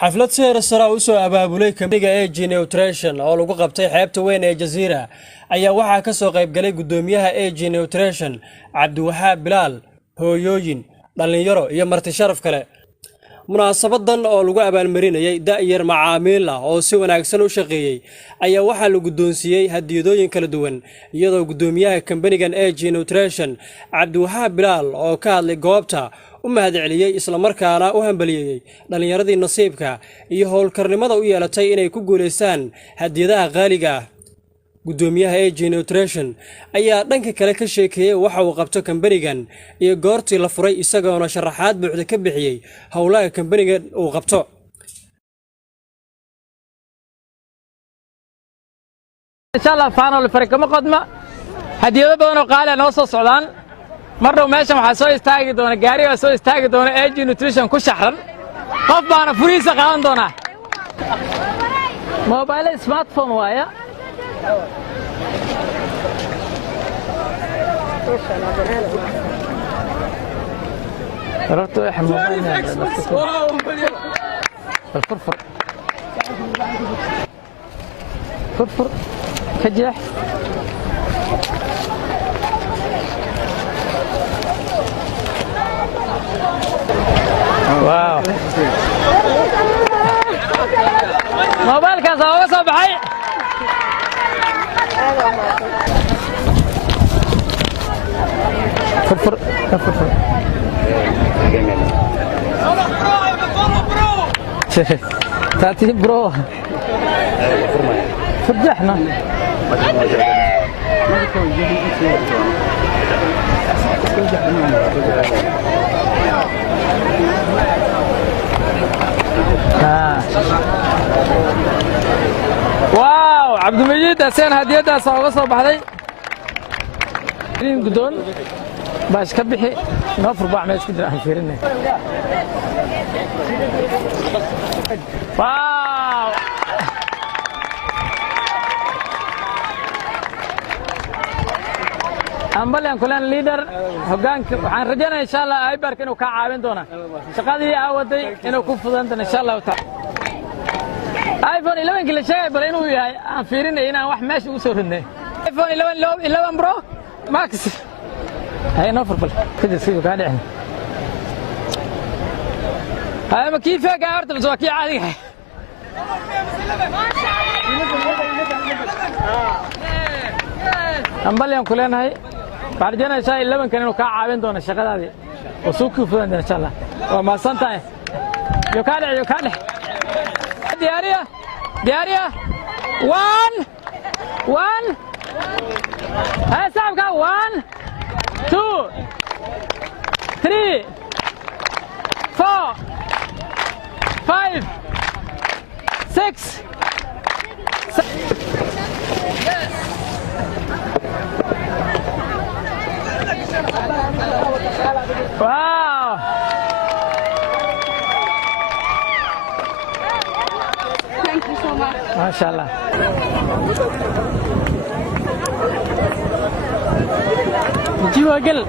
xaflad si heersara u soo abaabulay kambiga AG Nutrition oo lagu qabtay xeebta weyn ee Jazeera ayaa waxaa ka soo qayb galay gudoomiyaha AG Nutrition Cabdiwahaab Bilaal hooyooyin dhalinyaro iyo marti sharaf kale munaasabadan oo lagu abaalmarinayay da'yar macaamiil ah oo si wanaagsan u shaqeeyay ayaa waxaa la gudoonsiiyay hadiyadooyin kala duwan iyadoo gudoomiyaha kambigan AG Nutrition Cabdiwahaab Bilaal oo ka hadlay goobta u mahadceliyay isla markaana u hambaliyay dhalinyaradii nasiibka iyo howlkarnimada u yeelatay inay ku guuleystaan hadiyadaha qaaliga ah gudoomiyaha AG Nutrition ayaa dhanka kale ka sheekeeyay waxa uu qabto kambanigan iyo goortii la furay isagoona sharaxaad buuxda ka bixiyay howlaha kambanigan uu qabto insha Allah faano farqama qadma hadiyado badan oo qaali ah noo soo socdaan marna meeshan waxa soo istaagi doona gaariga soo istaagi doona AG Nutrition ku shaxran qof baana furiisa qaadan doona mobile smartphone waaya رحت يا حمود الفرفر فرفر كجح واو موبايل كاسة هو صباحي فرفر فرفر تاتي برو فرجحنا واو عبد المجيد حسين هديتها سوغا سو بخداي قدون باش كبخي نوفر باع ما اسكو درا فيرنا واو أمبليان كلان ليدر هجان عن رجعنا إن شاء الله أيبر كانوا كعابين دونا شقادي أودي إنه كوفدان إن شاء الله تعالى آيفون 11 كل شيء برينو وياي فيرين هنا واحد ماشي وصورنا آيفون 11 برو ماكس هاي نوفر بل كده سيبك قاعد احنا هاي ما كيف قاعد الزواكي عادي أمبليان كلان هاي بعد جانا إن شاء الله 11 كانوا كعابين دونا الشغل هذه وسوق كوفدان إن شاء الله وما صنطه يكالح دياريا 1 هاي صاحبك 1 2 3 4 5 6 واو Thank you so much. ما شاء الله جيوا أقل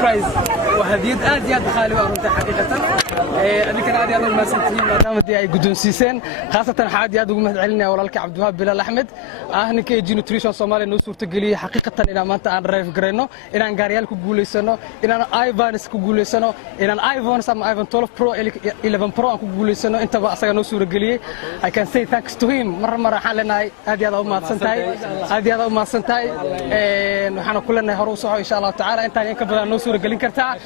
برايز وهدية آديات خالي وأنت حقيقة أذيك آديات ما سنتين ما دام دي جدون سيسن خاصة حاديات ومهد علينا ولا لك عبد الوهاب بلال أحمد هني كي نوتريشن صومالي نوصل تقولي حقيقة إن ما أنت عن رايف جرينو إن عن جاريال كقولي سنو إن عن آيفانس كقولي سنو إن عن آيفون سام آيفون 12 برو 11 برو كقولي سنو أنت بقى أصلا نوصل تقولي I can say thanks to him مرة حالنا آديات ما سنتاي آديات ما سنتاي نحن كلنا هروسه إن شاء الله تعالى أنت يعني كبر نوصل تقولي كرتا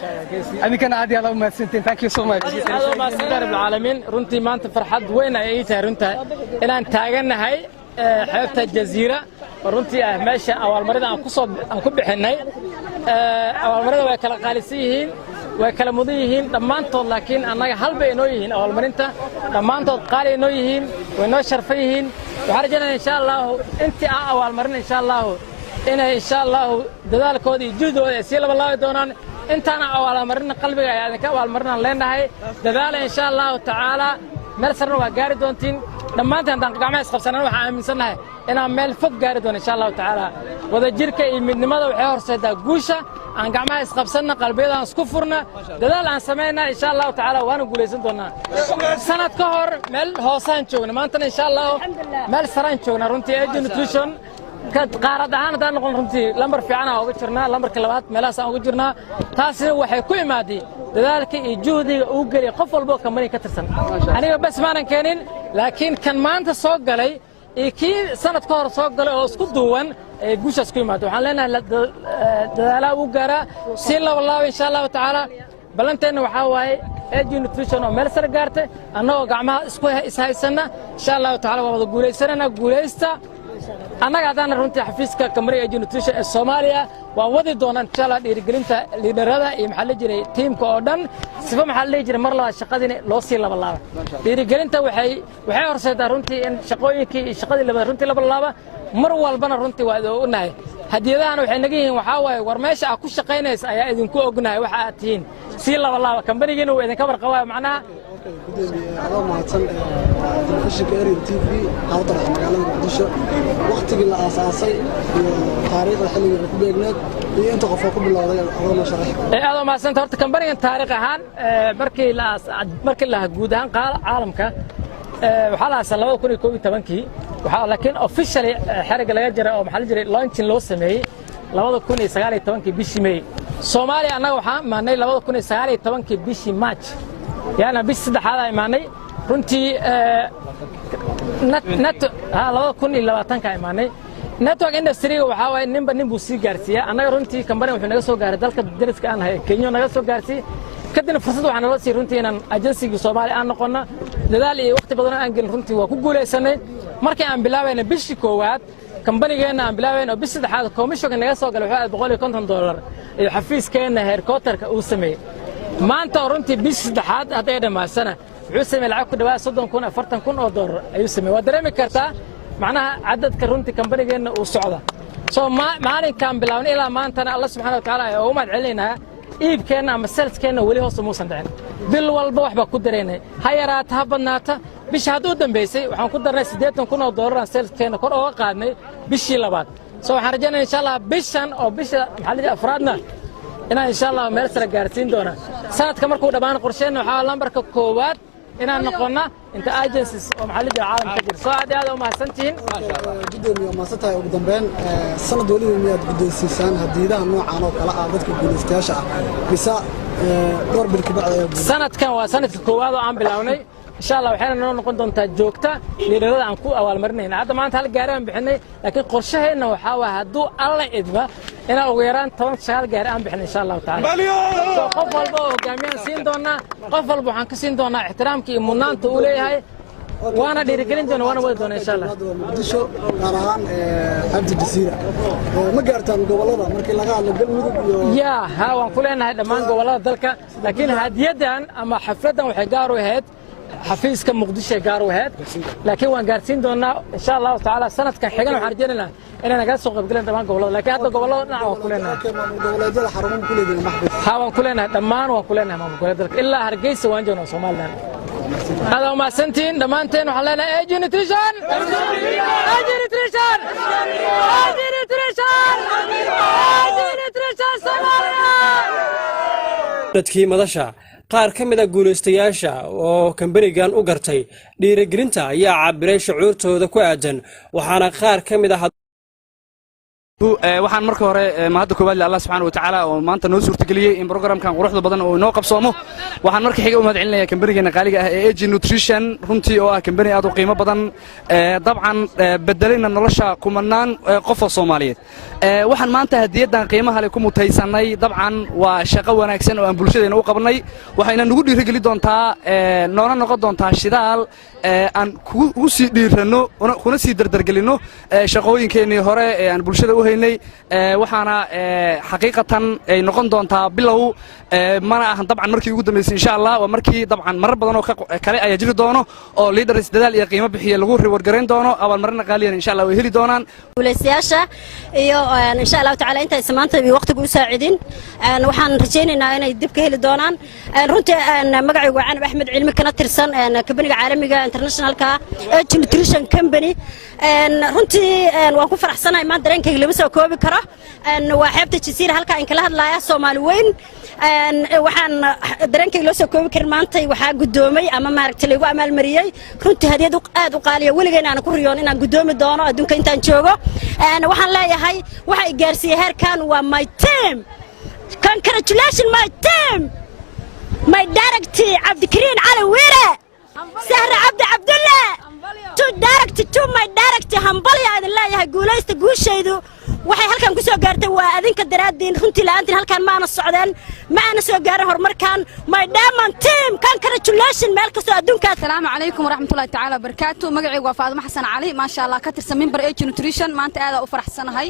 أذيك أنا آديات ما سنتين thank you so much هذا ما سنتر بالعالمين رنتي ما أنت فرحت وين أيتها رنتها إن أنت تاجنا هاي حياة الجزيرة runtii ah meesha awaalmarida aan ku bixinay awaalmarida way kala qaalisyihiin way kala mudan yihiin dhammaantood laakiin annaga hal bay inoo yihiin awaalmarinta dhammaantood qaali inoo yihiin way noo sharfan yihiin waxaan rajaynayaa insha allahu intii aan awaalmarin insha allahu inay insha allahu dadaalkooda iyo juhdooda ay sii labalaabi doonaan intaana awaalmarin qalbiga ay idinka awaalmarinaan leenahay dadaala insha allahu tacaala meel sarna waa gaari doontiin dhammaanteen haddaan gacmaha isqabsanana waxaan aaminsanahay inaan meel fog gaari doono insha allahu tacaala wadajirka iyo midnimada waxay horseedaa guusha aan gacmaha isqabsanna qalbiyada aan isku furna dadaal aan samayna insha allahu tacaala waana guulaysan doonaa sanad ka hor meel hoosaan joogna maantana insha allahu meel saraan joogna runtii AJ Nutrition qaarad ahaan haddaan noqon runtii lambar fiican aan uga jirnaa lambarka labaad meelahaas aan uga jirnaa taasina waxay ku imaadeen dadaalka iyo juhdiga uu geliyay qof walba oo company ka tirsan aniga bas maanan keenin laakiin kan maanta soo galay iyo kii sanad ka hor soo galay oo isku duuban ee guushaas ku imaatay waxaan leenahay dadaalaha uu gaaraa si labalaabi insha allahu tacaala ballanteena waxaa waaye AJ Nutrition oo meel sare gaartay annagoo gacmaha isku ishaysanna insha allahu tacaala waa wada guulaysanana guulaysta annaga haddaan runtii xafiiska kamariga AJ Nutrition ee Soomaaliya waan wadi doonaa insha Allah dhiirigelinta liidarada iyo maxaa la jiray tiimka oo dhan sifa maxaa la jiray mar labaad shaqadiina loo sii labalaaba dhiirigelinta waxay horseedaa runtii in shaqooyinkii iyo shaqadii labaad runtii labalaaba mar walbana runtii waa u nahay hadiyadahan waxay naga yihiin waxaa waaye war meesha aad ku shaqaynaysa ayaa idinku ognahay waxa aad tihiin sii labalaaba kambanigiina uu idinka warqabaa macnaha أنا ما أتصل تلفزيون كأرين تي في هذا المقالة المقدسة وقت اللي أساسي تاريخ الحلو بيجنك أنت قفاكم بالله هذا ما شرح هذا ما سنت هرت كمبرين تاريخ هان مركي له جودان قال عالمك وحلا سلوا كل كوي تبنكي وحلا لكن officially حرق لا يجري أو محل جري launching لو سمي لو كوني سجالي تبنكي بيشي مي سومالي أنا وحام ما نيل لو كوني سجالي تبنكي بيشي ماتش يعني بس ده هذا إيماني رنتي نت لو كوني لو تنك إيماني نتوقع إن السرير وحاول نبى سيجارتي أنا رنتي كمبرين وحنا نقصو جارد ذلك الدرس كأن هاي كينيو نقصو جارتي كدنا فرصة وحنا رأسي رنتي أنا أجنسي الصومالي أنا قلنا لذلك وقت بدنا أنقل رنتي وكقول السنة مركي عم بلاوين بيش كوات كمبري جينا عم بلاوين وبس ده هذا كوميشن كنا نقصو قالوا حاجة بقولي $100 الحفيز كأنه هيركوتر كأوسمي ما أنت رنتي بس ده هذا هذا ما سنة عسمي العقد بقى صدق كون أفرتن كون $1 أيوسمي ودرمي كرتا معناها عدد كرنتي كمبري جينا وصعدة ما عليك كان بلاون إلى ما أنت الله سبحانه وتعالى يوم علينا إيب كنا مسلت كنا ولي هو سموسن دعين بالوالبوح بقدرينه هيرات هبناته بيشهدوا دم بيسي وحن قدرنا سديتهم كنا $1 سلت كنا كور أوقاتنا بيشي لبعض حرجنا إن شاء الله بيشان أو بيش محل أفرادنا إن شاء الله مرسل جارتين دونا سنة كمر كودا بان قرشين وحاول نمبرك كوات إن نقولنا أنت أجنسيس ومحل العالم كثير صعد هذا وما سنتين جدا ما ستة قدام بين السنة دولي مية جدا سيسان هديدا نوع عنو كلا عادتك بالإستياشة بس دور بالكبار سنة كان وسنة الكواد وعم بلاوني إن شاء الله وحنا نقول دون تجوكتا لنرد عن كو أول مرنين هذا ما أنت هالجارين بحني لكن قرشه إنه حاول هدو الله إدبا إن الويران طبعا شغال جارين بحني إن شاء الله تعالى قفل بو جميع سين دونا قفل بو حنك سين دونا احترام كي منان تقولي هاي وانا ديركلين دونا وانا ودون إن شاء الله مقدشو قارهان حبت الجزيرة ما قارتان قولada markii laga hadlo galmudug يا ها وكلنا هذا ما قولada dalka لكن هديدان أما حفلتان waxay gaar u ahayd حفيزك مقدشة قاروهات لكن وان قارتين دونا إن شاء الله تعالى سنة كان حقنا وحرجنا إننا قاعد سوق بقولنا دمان قولنا لكن هذا قولنا نعم كلنا قولنا جل حرمون كل ذي المحبس هاون كلنا دمان وكلنا ما قولنا إلا هرجيس وانجونا صومالنا هذا ما سنتين دمانتين وحلنا AJ Nutrition AJ Nutrition AJ Nutrition AJ Nutrition dadkii madasha qaar ka mid ah guulaystayaasha oo kambanigan u gartay dhiirigelinta ayaa cabiray shucuurtooda ku aadan waxaana qaar ka mid ah waxaan marka hore mahadda koowaad Allah subhanahu wa ta'ala oo maanta noo suurtageliyay in programkan quruxda badan oo inoo qabsoomo waxaan marka xiga u mahad celinayaa kambanigeena qaaliga ah ee AG Nutrition runtii oo ah kambani aad u qiimo badan dabcan bedelayna nolosha kumanaan qof oo Soomaaliyeed waxaan maanta hadiyadan qiimaha leh ku mutaysanay dabcan waa shaqo wanaagsan oo aan bulshadeena u qabanay waxayna nagu dhiirigelin doontaa noona noqon doontaa shidaal aan ku sii dhiirano kuna sii dardargelino shaqooyinkeenii hore ee aan bulshada u haynay waxaana xaqiiqatan ay noqon doontaa bilow mana ahan dabcan markii ugu dambeysay insha Allah waa markii dabcan marar badan oo kale ay jiri doono oo leaders dadaal iyo qiimo bixiye lagu reward gareyn doono abaal marna qaaliyan insha Allah way heli doonaan guulaystayaasha iyo insha Allah ta'ala inta ismaanta waqtiga u saacidin waxaan rajaynaynaa inay dib ka heli doonaan runtii magacaygu Canab Axmed Cilmi kana tirsan kambaniga caalamiga internationalka AG Nutrition Company runtii waan ku faraxsanahay maanta dareenkayga lama soo koobi karo waa xeebta Jasiira halka in kala hadlaaya Soomaali weyn waxaan dareenkayga loo soo koobi karin maanta waxaa gudoomay ama maaragtay lagu amaal mariyay runtii hadiyad aad u qaaliya weligeena aan ku riyoon inaan gudoomi doono adduunka intaan joogo waxaan leeyahay waxa ay gaarsiiyay heerkan waa my team congratulations my team my director Abdikariin Cali Wiire Sahra Abdulla to direct to my director hambalya idin leeyahay guulaysta guushaydu waxay halkan ku soo gaartay waa adinka daraadeen runtii la'aantiin halkan ma ana socdeen ma ana soo gaarin horumarkan my diamond team congratulations meel kasto adduunka assalaamu calaykum waraxmatullaahi tacaala barakaatu magacaygu waa Faadimo Xasan Cali ma sha Allah ka tirsan member AG Nutrition maanta aad u faraxsanahay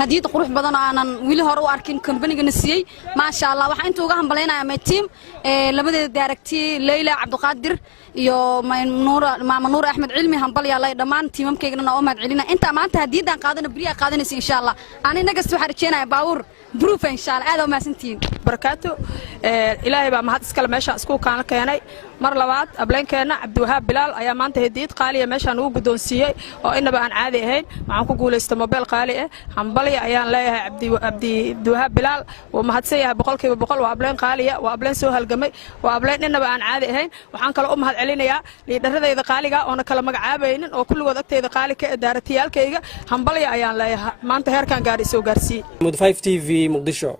hadiyad qurux badan oo aanan wili hore u arkin kambaniga nasiyay ma sha Allah waxa inta uga hambaleynayaa my team labadeeda director Leila Cabduqaadir iyo Maama Nuur Axmed Cilmi hambalya lay dhamaan tiimamkeygana oo mahad celina inta maanta hadiyadan qaadana bariya qaadanaysa insha Allah aan inaga soo xarjeenayaa baawur proof insha Allah aad oo maasantiin barakaatu ilaahay baa mahad iskala meesha isku kaan keenay mar labaad ableenkeena Cabdiwahaab Bilaal ayaa maanta hadiyad qaaliya meeshan ugu gudoonsiiyay oo inaba aan caadi ahayn waxaan ku guuleystay mobile qaali ah hambalya ayaan leeyahay Cabdiwahaab Bilaal oo mahadsan yahay 100% waa ableen qaaliya waa ableen soo halgamay waa ableen inaba aan caadi ahayn waxaan kale u mahad celinayaa liidaradayda qaaliga oo kala magacaabaynin oo kulligood agteyda qaali ka daaratiyaalkayga hambalya ayaan leeyahay maanta heerkan gaari soo gaarsiiyay Mud 5 TV Muqdisho